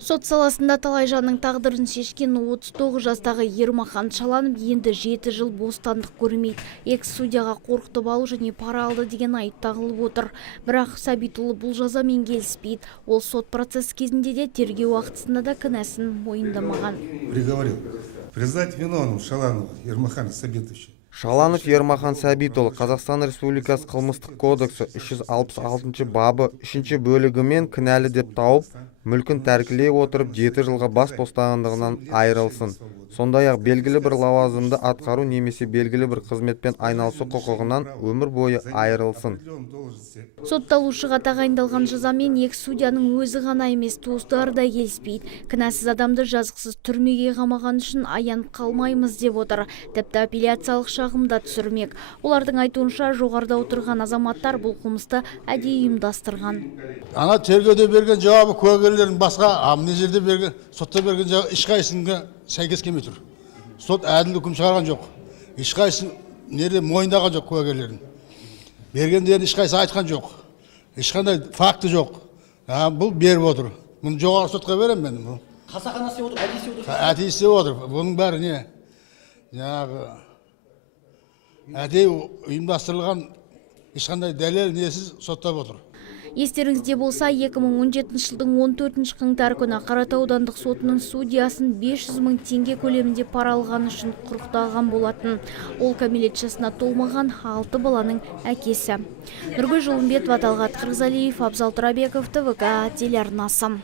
Сот саласында талай жанның тағдырын шешкен 39 жастағы Ермахан Шаланов енді 7 жыл бостандық көрмейді. Экс-судьяға қорқытып алу және пара алды деген айып тағылып отыр. Бірақ Сәбитұлы бұл жазамен келіспейді. Ол сот процесс кезінде де тергеу уақытысында да кінәсін мойындамаған. Приговорил признать виновным Шаланова Ермахана Сәбитовича. Шаланов Ермахан Сәбитұлы Қазақстан Республикасы қылмыстық кодексі 366 бабы 3 бөлігімен кінәлі деп тауып, мүлкін тәркілей отырып 7 жылға бас бостандығынан айырылсын. Сондай-ақ белгілі бір лауазымды атқару немесе белгілі бір қызметпен айналысу құқығынан өмір бойы айырылсын. Сотталушыға тағайындалған жазамен экс-судьяның өзі ғана емес, туыстары да келіспейді. Кінәсіз адамды жазықсыз түрмеге қамаған үшін аян қалмаймыз деп отыр. Тіпті апелляциялық шағымда түсірмек. Олардың айтуынша жоғарыда отырған азаматтар бұл қылмысты әдейі ұйымдастырған. Ана тергеуде берген жауабы куәгерлердің басқа, мына жерде берген, сотта берген жауабы ешқайсысына сәйкес келмей тұр. Сот әділ үкім шығарған жоқ. Ешқайсысын неде мойындаған жоқ куәгерлердің. Бергендерін ешқайсы айтқан жоқ. Ешқандай факты жоқ. Бұл беріп отыр. Мұны жоғары сотқа берем мен. Қасақана істеп отыр, әдейі істеп отыр. Әдейі істеп отыр. Бұның бәрі не? Жаңағы әдейі ұйымдастырылған ешқандай дәлел несіз соттап отыр. Естеріңізде болса, 2017 жылдың 14 қаңтар күні Қаратау аудандық сотының судьясын 500 мың теңге көлемінде пара алғаны үшін құрықтаған болатын. Ол кәмелет жасына толмаған 6 баланың әкесі. Нұргүл Жолымбетова, Талғат Қырғызалиев, Абзал Тұрабеков, ТВК телеарнасы.